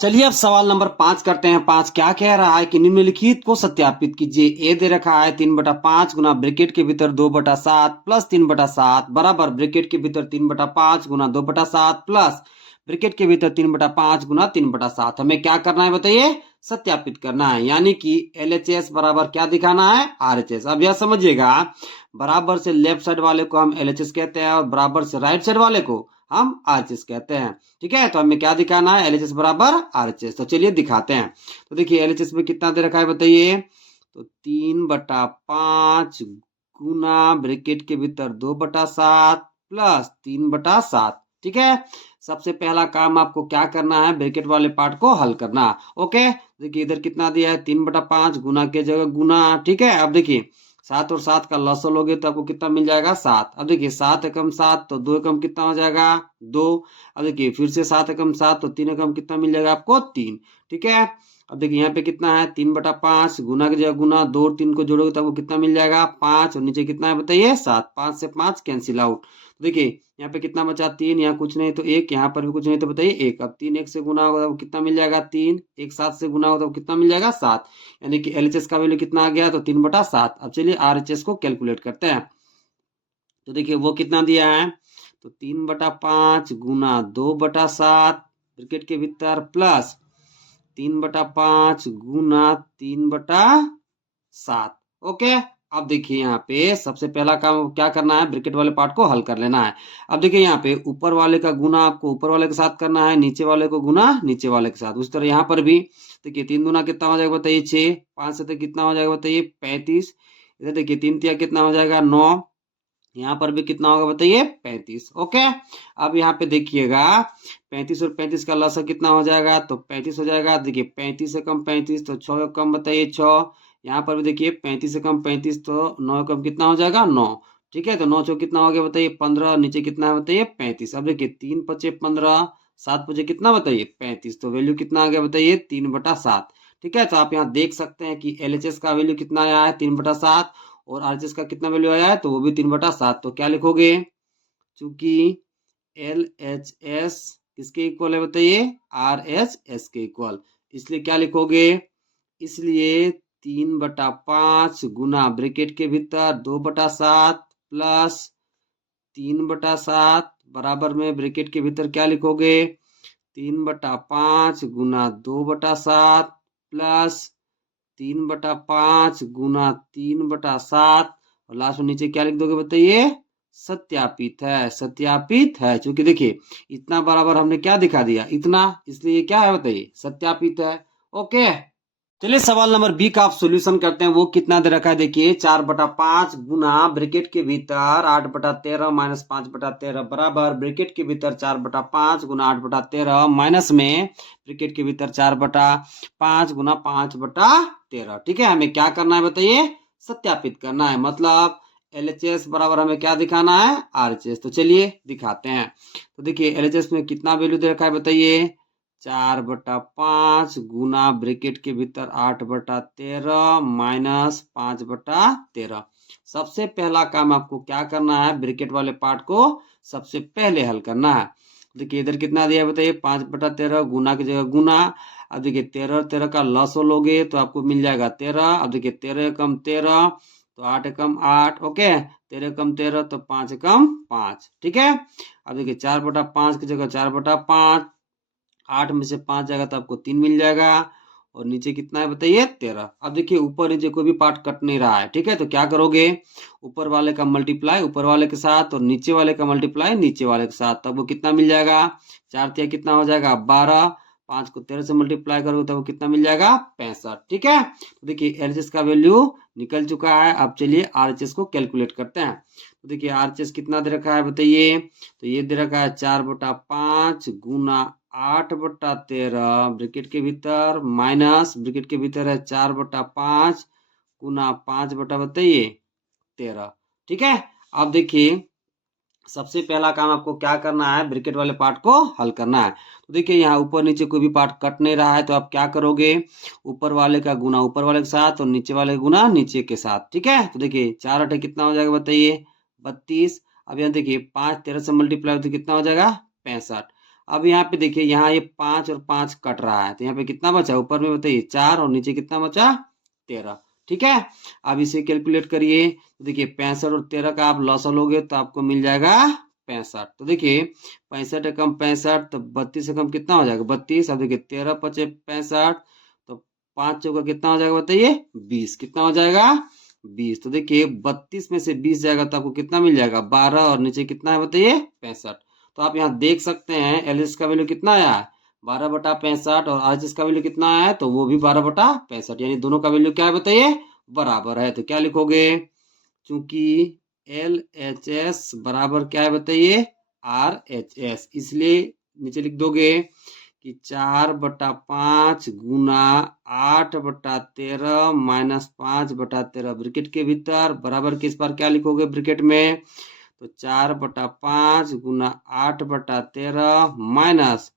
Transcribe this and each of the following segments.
चलिए अब सवाल नंबर 5 करते हैं। 5 क्या कह रहा है कि निम्नलिखित को सत्यापित कीजिए। ए दे रखा है 3/5 गुना ब्रैकेट के भीतर 2/7 प्लस 3/7 बराबर ब्रैकेट के भीतर 3/5 गुना 2/7 प्लस ब्रैकेट के भीतर 3/5 गुना 3/7। हमें क्या करना है बताइए? सत्यापित करना है, यानी कि LHS बराबर क्या दिखाना है? RHS। अब यह समझिएगा, बराबर से लेफ्ट साइड वाले को हम LHS कहते हैं और बराबर से राइट साइड वाले को हम RHS कहते हैं। ठीक है, तो हमें क्या दिखाना है? LHS बराबर RHS। तो चलिए दिखाते हैं। तो देखिए LHS में कितना दे रखा है बताइए? तो 3/5 गुना ब्रैकेट के भीतर 2/7 प्लस 3/7। ठीक है, सबसे पहला काम आपको क्या करना है? ब्रैकेट वाले पार्ट को हल करना। ओके, देखिए इधर कितना दिया है? 3/5 गुना के जगह गुना। ठीक है, अब देखिए 7 और 7 का लॉस लोगे तो आपको कितना मिल जाएगा? 7। अब देखिए 7 एकम 7 तो 2 एकम कितना हो जाएगा? 2। अब देखिए फिर से 7 एकम 7 तो 3 एकम कितना मिल जाएगा आपको? 3। ठीक है, अब देखिए यहाँ पे कितना है? 3/5 गुना की जगह गुना, 2 और 3 को जोड़ोगे तो आपको कितना मिल जाएगा? 5। और नीचे कितना है बताइए? 7। 5 से 5 कैंसिल आउट। तो देखिए यहाँ पे कितना बचा? 3। यहाँ कुछ नहीं तो 1, यहाँ पर भी कुछ नहीं तो बताइए 1। अब 3 1 से गुना होगा तो कितना मिल जाएगा? 3। 1 7 से गुना होगा तो कितना मिल जाएगा? 7। यानी कि LHS का वैल्यू कितना आ गया? तो 3/7। अब चलिए RHS को कैलकुलेट करते हैं। तो देखिए वो कितना दिया है? तो 3/5 गुना 2/7 ब्रैकेट के भीतर प्लस 3/5 गुना 3/7। ओके, अब देखिए यहाँ पे सबसे पहला काम क्या करना है? ब्रैकेट वाले पार्ट को हल कर लेना है। अब देखिए यहाँ पे ऊपर वाले का गुना आपको ऊपर वाले के साथ करना है, नीचे वाले को गुना नीचे वाले के साथ। उस तरह यहाँ पर भी देखिए 3 दूना कितना हो जाएगा बताइए? 6। 5 से तो कितना हो जाएगा बताइए? 35। इधर देखिए 3 तिया कितना हो जाएगा? 9। यहाँ पर भी कितना होगा बताइए? 35। ओके, अब यहाँ पे देखिएगा 35 और 35 का लसा कितना हो जाएगा? तो 35 हो जाएगा। देखिए 35 से कम 35 तो 6 कम बताइए 6। यहाँ पर भी देखिए 35 से कम 35 तो 9 कम कितना हो जाएगा? 9। ठीक है, तो 9 चौक कितना हो गया बताइए? 15। नीचे कितना है बताइए? 35। अब देखिए 3 पचे 15, 7 पचे कितना बताइए? 35। तो वैल्यू कितना आ गया बताइए? 3/7। ठीक है, तो आप यहाँ देख सकते हैं कि LHS का वैल्यू कितना आया है? 3/7। और RHS का कितना वैल्यू आया है? तो वो भी 3/7। तो क्या लिखोगे? चूंकि LHS किसके इक्वल है बताइए? RHS के इक्वल, इसलिए क्या लिखोगे? इसलिए 3/5 गुना ब्रैकेट के भीतर 2/7 प्लस 3/7 बराबर में ब्रैकेट के भीतर क्या लिखोगे? 3/5 गुना 2/7 प्लस 3/5 गुना 3/7 और लास्ट में नीचे क्या लिख दोगे बताइए? सत्यापित है। सत्यापित है, क्योंकि देखिए इतना बराबर हमने क्या दिखा दिया? इतना, इसलिए क्या है बताइए? सत्यापित है। ओके, चलिए सवाल नंबर बी का आप सोल्यूशन करते हैं। वो कितना दे रखा है देखिए? 4/5 गुना ब्रैकेट के भीतर 8/13 माइनस 5/13 बराबर ब्रैकेट के भीतर 4/5 गुना 8/13 माइनस में ब्रैकेट के भीतर 4/5 गुना 5/13। ठीक है, हमें क्या करना है बताइए? सत्यापित करना है। मतलब LHS बराबर हमें क्या दिखाना है? RHS। तो चलिए दिखाते हैं। तो देखिए LHS में कितना वैल्यू दे रखा है बताइए? 4/5 गुना ब्रैकेट के भीतर 8/13 माइनस 5/13। सबसे पहला काम आपको क्या करना है? ब्रैकेट वाले पार्ट को सबसे पहले हल करना है। देखिए इधर कितना दिया है बताइए? 5/13 गुना की जगह गुना। अब देखिए 13 13 का लॉस लोगे तो आपको मिल जाएगा 13। अब देखिए 13 एकम 13 तो 8 एकम 8। ओके, 13 एकम 13 तो 5 एकम 5। ठीक है, अब देखिए 4/5 की जगह 4/5, 8 में से 5 जाएगा तो आपको 3 मिल जाएगा। और नीचे कितना है बताइए? 13। अब देखिए ऊपर नीचे कोई भी पार्ट कट नहीं रहा है। ठीक है, तो क्या करोगे? ऊपर वाले का मल्टीप्लाई ऊपर वाले के साथ और नीचे वाले का मल्टीप्लाई नीचे वाले के साथ, तब वो कितना मिल जाएगा? 4 तिया कितना हो जाएगा? 12। 5 को 13 से मल्टीप्लाई करोगे तो वो कितना मिल जाएगा? 65। ठीक है, तो देखिए LHS का वैल्यू निकल चुका है। अब चलिए RHS को कैलकुलेट करते हैं। तो देखिए RHS कितना दे रखा है बताइए? तो ये दे रखा है 4/5 गुना 8/13 ब्रैकेट के भीतर माइनस ब्रैकेट के भीतर है 4/5 गुना 5 बटा बताइए 13। ठीक है, अब देखिए सबसे पहला काम आपको क्या करना है? ब्रैकेट वाले पार्ट को हल करना है। तो देखिए यहाँ ऊपर नीचे कोई भी पार्ट कट नहीं रहा है, तो आप क्या करोगे? ऊपर वाले का गुना ऊपर वाले के साथ और नीचे वाले का गुना नीचे के साथ। ठीक है, तो देखिए 4 8 कितना हो जाएगा बताइए? 32। अब यहाँ देखिए 5 13 से मल्टीप्लाई तो कितना हो जाएगा? 65। अब यहाँ पे देखिए, यहाँ ये 5 और 5 कट रहा है, तो यहाँ पे कितना बचा ऊपर में बताइए 4 और नीचे कितना बचा 13। ठीक है, अब इसे कैलकुलेट करिए। तो देखिए 65 और 13 का आप लॉस लोगे तो आपको मिल जाएगा 65। तो देखिए 65 एकम 65, तो 32 एकम कितना हो जाएगा 32। अब देखिए 13 पचे 65, तो 5 चौका कितना हो जाएगा बताइए 20। कितना हो जाएगा 20। तो देखिए 32 में से 20 जाएगा तो आपको कितना मिल जाएगा 12, और नीचे कितना है बताइए 65। तो आप यहाँ देख सकते हैं एलएच का वैल्यू कितना आया है 12/65, और आरएचएस का वैल्यू कितना आया है तो वो भी 12/65, यानी दोनों का वैल्यू क्या है बताइए बराबर है। तो क्या लिखोगे, चूंकि एल एच एस बराबर क्या है बताइए आर एच एस, इसलिए नीचे लिख दोगे कि 4/5 गुना 8/13 माइनस 5/13 ब्रैकेट के भीतर बराबर किस पर क्या लिखोगे ब्रैकेट में, तो 4/5 गुना 8/13 माइनस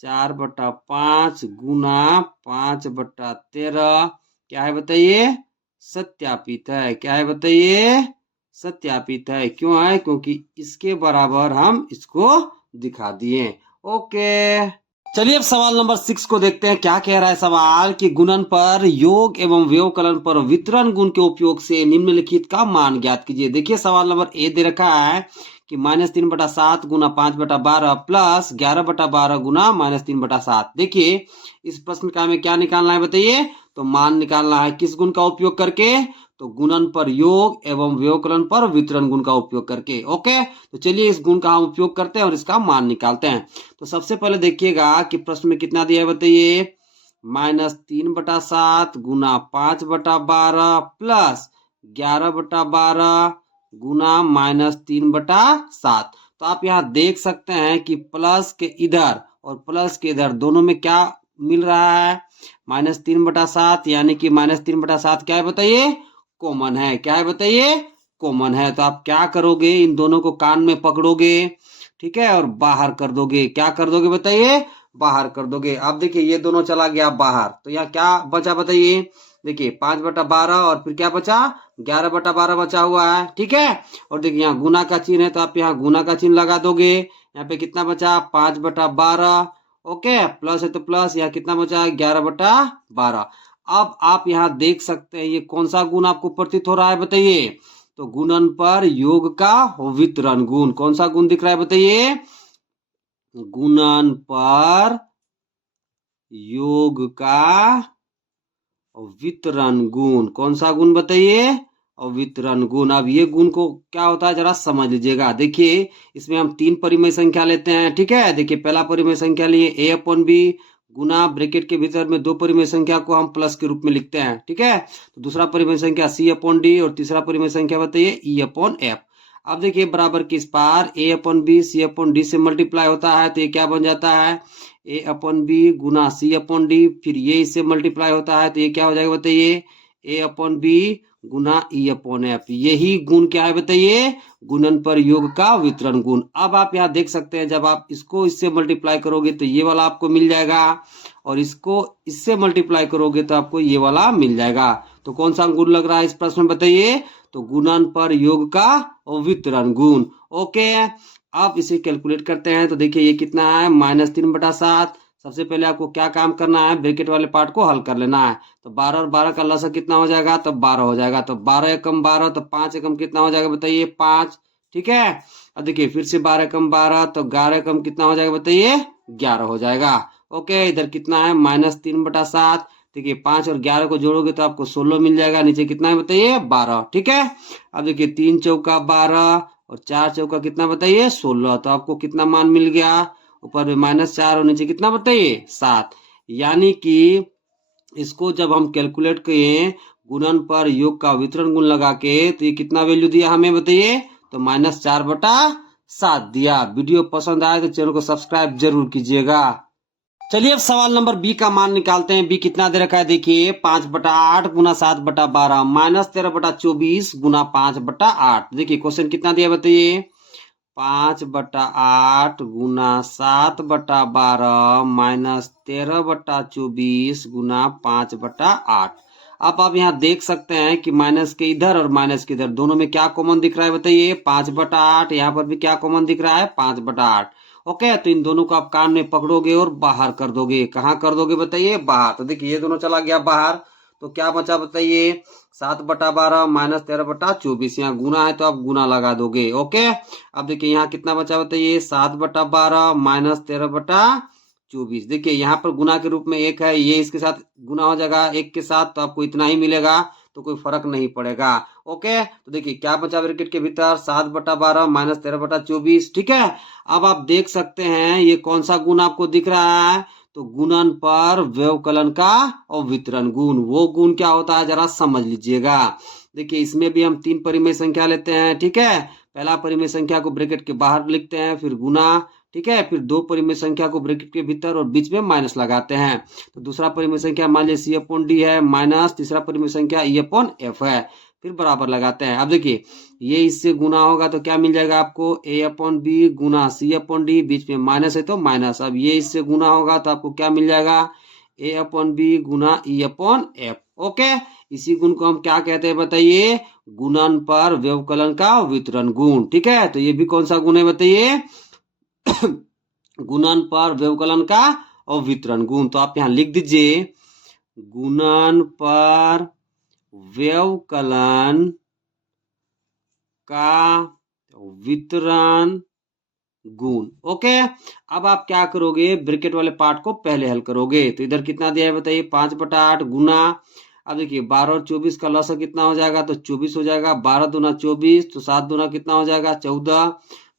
4/5 गुना 5/13 क्या है बताइए सत्यापित है। क्या है बताइए सत्यापित है। क्यों है, क्योंकि इसके बराबर हम इसको दिखा दिए। ओके, चलिए अब सवाल नंबर 6 को देखते हैं। क्या कह रहा है सवाल कि गुणन पर योग एवं व्यवकलन पर वितरण गुण के उपयोग से निम्नलिखित का मान ज्ञात कीजिए। देखिए सवाल नंबर ए दे रखा है कि -3/7 गुना 5/12 प्लस 11/12 गुना -3/7। देखिए इस प्रश्न का हमें क्या निकालना है बताइए, तो मान निकालना है किस गुण का उपयोग करके, तो गुणन पर योग एवं व्यवकलन पर वितरण गुण का उपयोग करके। ओके, तो चलिए इस गुण का हम उपयोग करते हैं और इसका मान निकालते हैं। तो सबसे पहले देखिएगा कि प्रश्न में कितना दिया है बताइए, -3/7 गुना 5/12 प्लस 11/12 गुना -3/7। तो आप यहाँ देख सकते हैं कि प्लस के इधर और प्लस के इधर दोनों में क्या मिल रहा है -3/7, यानी कि -3/7 क्या है बताइए कॉमन है। क्या है बताइए कॉमन है। तो आप क्या करोगे, इन दोनों को कान में पकड़ोगे, ठीक है, और बाहर कर दोगे। क्या कर दोगे बताइए बाहर कर दोगे। अब देखिए ये दोनों चला गया बाहर, तो यहाँ क्या बचा बताइए, देखिए 5/12 और फिर क्या बचा 11/12 बचा हुआ है। ठीक है, और देखिए यहाँ गुना का चिन्ह है तो आप यहाँ गुना का चिन्ह लगा दोगे। यहाँ पे कितना बचा 5/12, ओके, प्लस है तो प्लस, यहाँ कितना बचा 11/12। अब आप यहाँ देख सकते हैं ये कौन सा गुण आपको प्रतीत हो रहा है बताइए, तो गुणन पर योग का वितरण गुण। कौन सा गुण दिख रहा है बताइए, गुणन पर योग का वितरण गुण। कौन सा गुण बताइए और वितरण गुण। अब ये गुण को क्या होता है जरा समझ लीजिएगा। देखिए इसमें हम 3 परिमेय संख्या लेते हैं। ठीक है, देखिए पहला परिमेय संख्या लिए a/b गुना ब्रैकेट के भीतर में 2 परिमेय संख्या को हम प्लस के रूप में लिखते हैं। ठीक है, तो दूसरा परिमेय संख्या c/d और तीसरा परिमेय संख्या बताइए e/f। अब देखिए बराबर किस पार a/b c/d से मल्टीप्लाई होता है, तो ये क्या बन जाता है a/b गुना c/d, फिर ये इससे मल्टीप्लाई होता है तो ये क्या हो जाएगा बताइए a/b गुना e/f। यही गुण क्या है बताइए गुणन पर योग का वितरण गुण। अब आप यहाँ देख सकते हैं जब आप इसको इससे मल्टीप्लाई करोगे तो ये वाला आपको मिल जाएगा, और इसको इससे मल्टीप्लाई करोगे तो आपको ये वाला मिल जाएगा। तो कौन सा गुण लग रहा है इस प्रश्न में बताइए, तो गुणन पर योग का वितरण गुण। ओके, अब इसे कैलकुलेट करते हैं। तो देखिए ये कितना है -3/7। सबसे पहले आपको क्या काम करना है, ब्रैकेट वाले पार्ट को हल कर लेना है। तो 12 और 12 का लसा कितना हो जाएगा, तो 12 हो जाएगा। तो 12 एकम 12, तो 5 एकम कितना हो जाएगा बताइए 5। ठीक है, अब देखिए फिर से 12 एकम 12, तो 11 एकम कितना हो जाएगा बताइए 11 हो जाएगा। ओके, इधर कितना है -3/7। देखिए 5 और 11 को जोड़ोगे तो आपको 16 मिल जाएगा। नीचे कितना है बताइए 12। ठीक है, अब देखिए 3 चौका 12 और 4 चौका कितना बताइए 16, तो आपको कितना मान मिल गया, ऊपर में -4 और नीचे कितना बताइए 7। यानी कि इसको जब हम कैलकुलेट किए गुणन पर योग का वितरण गुण लगा के, तो ये कितना वैल्यू दिया हमें बताइए, तो -4/7 दिया। वीडियो पसंद आए तो चैनल को सब्सक्राइब जरूर कीजिएगा। चलिए अब सवाल नंबर बी का मान निकालते हैं। बी कितना दे रखा है देखिए 5/8 गुना 7/12 -13/24 गुना 5/8। देखिए क्वेश्चन कितना दिया बताइए 5/8 गुना 7/12 -13/24 गुना 5/8। अब आप यहाँ देख सकते हैं कि माइनस के इधर और माइनस के इधर दोनों में क्या कॉमन दिख रहा है बताइए 5/8। यहाँ पर भी क्या कॉमन दिख रहा है 5/8। ओके, तो इन दोनों को आप कान में पकड़ोगे और बाहर कर दोगे। कहाँ कर दोगे बताइए? बाहर। तो देखिए ये दोनों चला गया बाहर, तो क्या बचा बताइए? 7/12 माइनस 13/24। यहाँ गुना है तो आप गुना लगा दोगे। ओके, अब देखिए यहाँ कितना बचा बताइए? 7/12 माइनस 13/24। देखिए यहाँ पर गुना के रूप में एक है, ये इसके साथ गुना हो जाएगा एक के साथ, तो आपको इतना ही मिलेगा, तो कोई फर्क नहीं पड़ेगा। ओके, तो देखिए क्या बचा ब्रैकेट के भीतर? 7/12 माइनस 13/24। ठीक है, अब आप देख सकते हैं ये कौन सा गुण आपको दिख रहा है? तो गुणन पर व्यवकलन का और वितरण गुण, वो गुण क्या होता है जरा समझ लीजिएगा। देखिए इसमें भी हम 3 परिमेय संख्या लेते हैं। ठीक है, पहला परिमेय संख्या को ब्रैकेट के बाहर लिखते हैं, फिर गुना। ठीक है, फिर 2 परिमेय संख्या को ब्रैकेट के भीतर और बीच में माइनस लगाते हैं। तो दूसरा परिमेय संख्या मान लीजिए C/D है, माइनस तीसरा परिमेय संख्या E/F है, फिर बराबर लगाते हैं। अब देखिए ये इससे गुना होगा तो क्या मिल जाएगा आपको? A/B गुना C/D, बीच में माइनस है तो माइनस। अब ये इससे गुना होगा तो आपको क्या मिल जाएगा? A/B गुना E/F। ओके, इसी गुण को हम क्या कहते हैं बताइए? गुणन पर व्यवकलन का वितरण गुण। ठीक है, तो ये भी कौन सा गुण है बताइए? गुणन पर व्यवकलन का और वितरण गुण। तो आप यहां लिख दीजिए गुणन पर व्यवकलन का वितरण गुण। ओके, अब आप क्या करोगे? ब्रैकेट वाले पार्ट को पहले हल करोगे। तो इधर कितना दिया है बताइए? 5/8 गुना। अब देखिए 12 और 24 का लसा कितना हो जाएगा? तो 24 हो जाएगा। 12 दूना 24, तो 7 दूना कितना हो जाएगा? 14।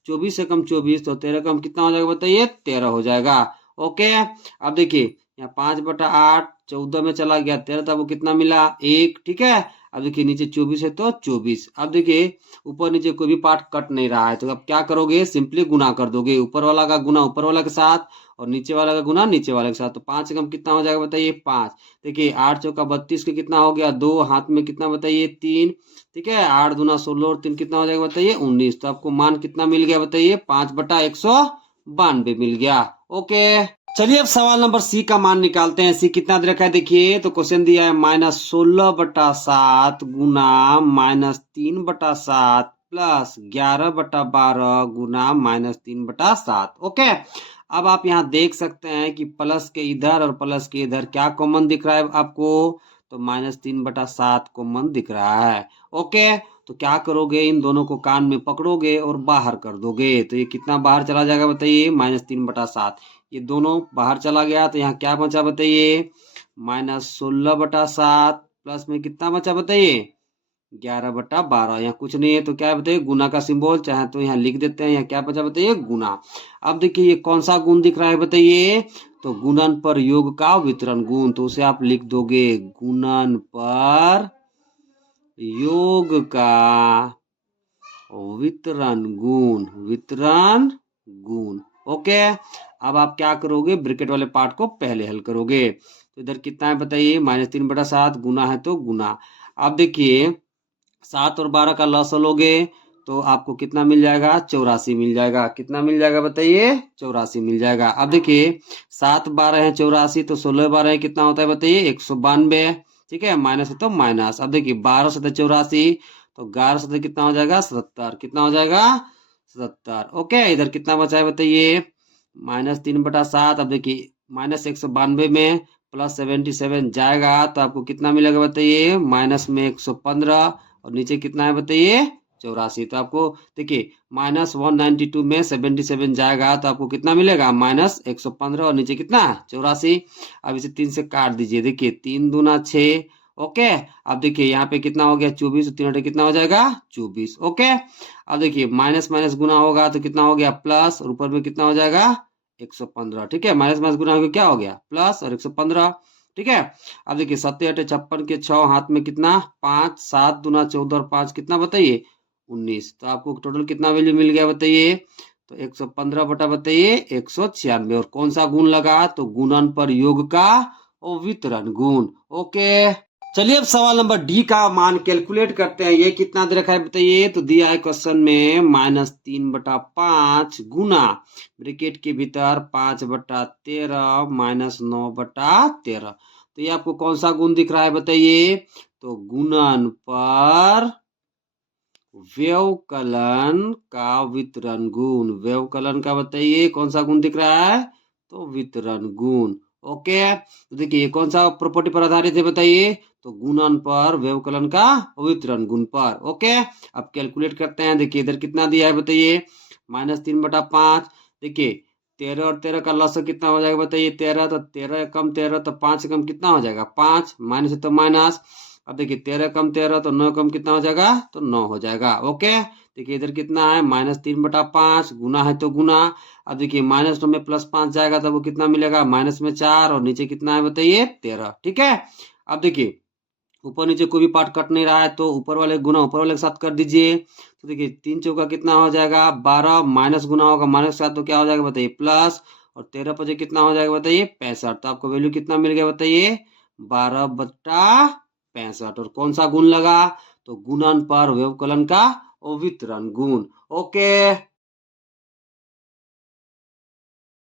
24 से कम 24, तो 13 कम कितना हो जाएगा बताइए? 13 हो जाएगा। ओके, अब देखिए यहाँ 5/8 14 में चला गया, 13 था, वो कितना मिला? 1। ठीक है, अब देखिए नीचे 24 है तो 24। अब देखिए ऊपर नीचे कोई भी पार्ट कट नहीं रहा है, तो अब क्या करोगे? सिंपली गुना कर दोगे। ऊपर वाला का गुना ऊपर वाला के साथ और नीचे वाला का गुना नीचे वाले के साथ। तो 5 से कम कितना हो जाएगा बताइए? 5। देखिए 8 चौका 32 के कितना हो गया? 2। हाथ में कितना बताइए? 3। ठीक है, 8 दूना 16 और 3 कितना हो जाएगा बताइए? 19। तो आपको मान कितना मिल गया बताइए? 5/192 मिल गया। ओके, चलिए अब सवाल नंबर सी का मान निकालते हैं। सी कितना दे रखा है देखिए, तो क्वेश्चन दिया है -16/7 गुना -3/7 प्लस 11/12 गुना -3/7। ओके, अब आप यहाँ देख सकते हैं कि प्लस के इधर और प्लस के इधर क्या कॉमन दिख रहा है आपको? तो -3/7 कॉमन दिख रहा है। ओके, तो क्या करोगे? इन दोनों को कान में पकड़ोगे और बाहर कर दोगे। तो ये कितना बाहर चला जाएगा बताइए? -3/7। ये दोनों बाहर चला गया, तो यहाँ क्या बचा बताइए? -16/7 प्लस में कितना बचा बताइए? 11/12। यहाँ कुछ नहीं है तो क्या बताइए? गुना का सिंबल, चाहे तो यहाँ लिख देते हैं। यहाँ क्या बचा बताइए? गुना। अब देखिए ये कौन सा गुण दिख रहा है बताइए? तो गुणन पर योग का वितरण गुण। तो उसे आप लिख दोगे गुणन पर योग का वितरण गुण। वितरण गुण। ओके, अब आप क्या करोगे? ब्रैकेट वाले पार्ट को पहले हल करोगे। तो इधर कितना है बताइए? -3/7 गुना है तो गुना। अब देखिए 7 और 12 का लॉस लोगे तो आपको कितना मिल जाएगा? 84 मिल जाएगा। कितना मिल जाएगा बताइए? 84 मिल जाएगा। अब देखिए 7 12 है 84, तो 16 12 है कितना होता है बताइए? 192। ठीक है, माइनस है तो माइनस। अब देखिए 12 से 84, तो 11 से कितना हो जाएगा? 77। कितना हो जाएगा? 77। ओके, इधर कितना बचा है बताइए? -3/7। अब देखिए -192 में +77 जाएगा तो आपको कितना मिलेगा बताइए? माइनस में 115 और नीचे कितना है बताइए? 84। तो आपको देखिए -192 में 77 जाएगा तो आपको कितना मिलेगा? -115 और नीचे कितना? 84। अब इसे 3 से काट दीजिए। देखिए 3 दूना 6। ओके, अब देखिए यहाँ पे कितना हो गया? 24। 3 हटे कितना हो जाएगा? 24। ओके, अब देखिए माइनस माइनस गुना होगा तो कितना हो गया? प्लस, और ऊपर में कितना हो जाएगा? 115। ठीक है, माइनस माइनस गुना होगा क्या हो गया? प्लस और 115। ठीक है, अब देखिए 7 8 56 के 6, हाथ में कितना? 5। 7 दूना 14 और 5 कितना बताइए? 19। तो आपको टोटल कितना वैल्यू मिल गया बताइए? तो 115 बटा बताइए 196। और कौन सा गुण लगा? तो गुणन पर योग का और वितरण गुण। ओके, चलिए अब सवाल नंबर डी का मान कैलकुलेट करते हैं। ये कितना दे रखा है बताइए? तो दिया है क्वेश्चन में -3/5 गुना ब्रैकेट के भीतर 5/13 -9/13। तो ये आपको कौन सा गुण दिख रहा है बताइए? तो गुणन पर व्यवकलन का वितरण गुण। व्यवकलन का बताइए कौन सा गुण दिख रहा है, तो वितरण गुण। ओके, तो देखिए कौन सा प्रॉपर्टी पर आधारित है बताइए, तो गुणन पर, व्यवकलन का वितरण गुण पर। ओके, अब कैलकुलेट करते हैं। देखिए इधर कितना दिया है बताइए, -3/5। देखिए 13 और 13 का लसागु कितना हो जाएगा बताइए, 13, तो 13 कम 13 तो 5 कम कितना हो जाएगा 5, माइनस है तो माइनस। अब देखिए 13 कम 13 तो 9 कम कितना हो जाएगा, तो 9 हो जाएगा। ओके, देखिए इधर कितना है, -3/5, गुना है तो गुना। अब देखिए -9 में +5 जाएगा तो वो कितना मिलेगा, -4, और नीचे कितना है बताइए 13। ठीक है, अब देखिए ऊपर नीचे कोई भी पार्ट कट नहीं रहा है तो ऊपर वाले गुना ऊपर वाले के साथ कर दीजिए। तो देखिए 3 चौका कितना हो जाएगा 12, माइनस गुना होगा माइनस के साथ तो क्या हो जाएगा बताइए प्लस, और 13 पचे कितना हो जाएगा बताइए 65। तो आपको वैल्यू कितना मिल गया बताइए 12/65। और कौन सा गुण लगा, तो गुणन पर व्यवकलन का वितरण गुण। ओके।